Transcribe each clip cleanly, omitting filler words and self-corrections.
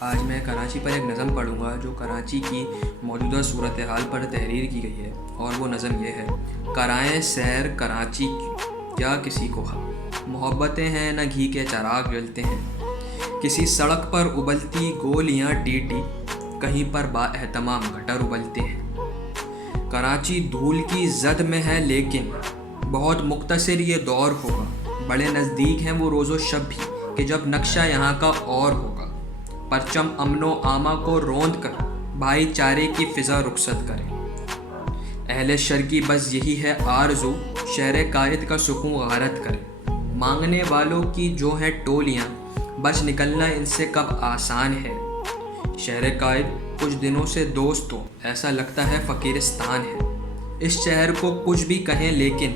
آج میں کراچی پر ایک نظم پڑھوں گا جو کراچی کی موجودہ صورتحال پر تحریر کی گئی ہے، اور وہ نظم یہ ہے: کرائیں سیر کراچی کی کیا کسی کو حق، محبتیں ہیں نہ گھی کے چراغ جلتے ہیں، کسی سڑک پر ابلتی گولیاں ٹی ٹی، کہیں پر با اہتمام گٹر ابلتے ہیں۔ کراچی دھول کی زد میں ہے لیکن بہت مختصر یہ دور ہوگا، بڑے نزدیک ہیں وہ روز و شب بھی کہ جب نقشہ یہاں کا اور ہوگا، پرچم امن و اما کو روند کر بھائی چارے کی فضا رخصت کرے۔ اہل شر کی بس یہی ہے آرزو، شہر قائد کا سکون غارت کرے۔ مانگنے والوں کی جو ہیں ٹولیاں، بچ نکلنا ان سے کب آسان ہے۔ شہر قائد کچھ دنوں سے دوستوں ایسا لگتا ہے فقیرستان ہے۔ اس شہر کو کچھ بھی کہیں لیکن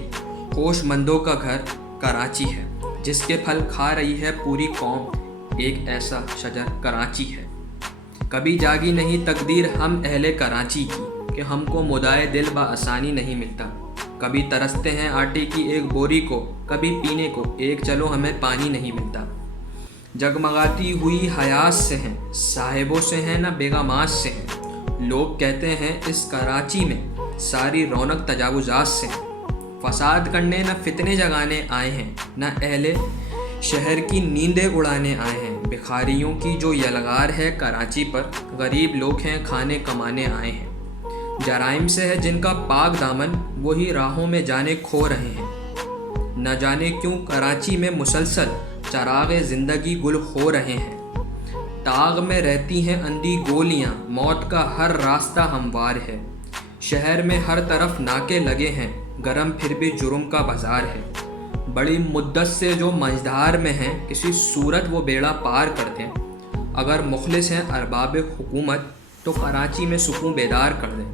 ہوش مندوں کا گھر کراچی ہے، جس کے پھل کھا رہی ہے پوری قوم، ایک ایسا شجر کراچی ہے۔ کبھی جاگی نہیں تقدیر ہم اہل کراچی کی کہ ہم کو مدعائے دل بآسانی نہیں ملتا۔ کبھی ترستے ہیں آٹے کی ایک بوری کو، کبھی پینے کو ایک چلو ہمیں پانی نہیں ملتا۔ جگمگاتی ہوئی حیات سے ہیں، صاحبوں سے ہیں نہ بیگمات سے ہیں۔ لوگ کہتے ہیں اس کراچی میں ساری رونق تجاوزات سے ہیں۔ فساد کرنے نہ فتنے جگانے آئے ہیں، نہ اہل شہر کی نیندیں اڑانے آئے ہیں۔ بھکاریوں کی جو یلغار ہے کراچی پر، غریب لوگ ہیں کھانے کمانے آئے ہیں۔ جرائم سے ہے جن کا پاک دامن، وہی راہوں میں جانے کھو رہے ہیں۔ نہ جانے کیوں کراچی میں مسلسل چراغ زندگی گل ہو رہے ہیں۔ داغ میں رہتی ہیں اندھی گولیاں، موت کا ہر راستہ ہموار ہے۔ شہر میں ہر طرف ناکے لگے ہیں، گرم پھر بھی جرم کا بازار ہے۔ بڑی مدت سے جو مجدار میں ہیں، کسی صورت وہ بیڑا پار کر دیں۔ اگر مخلص ہیں ارباب حکومت تو کراچی میں سکون بیدار کر دیں۔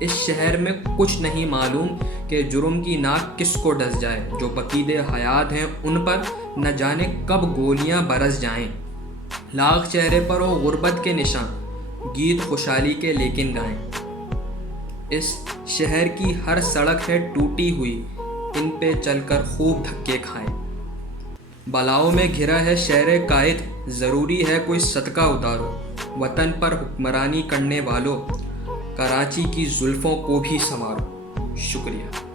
اس شہر میں کچھ نہیں معلوم کہ جرم کی ناک کس کو ڈس جائے۔ جو بقید حیات ہیں ان پر نہ جانے کب گولیاں برس جائیں۔ لاکھ چہرے پر ہو غربت کے نشان، گیت خوشحالی کے لیکن گائیں۔ اس شہر کی ہر سڑک ہے ٹوٹی ہوئی، ان پہ چل کر خوب دھکے کھائیں۔ بلاؤں میں گھرا ہے شہر قائد، ضروری ہے کوئی صدقہ اتارو۔ وطن پر حکمرانی کرنے والوں، کراچی کی زلفوں کو بھی سنوارو۔ شکریہ۔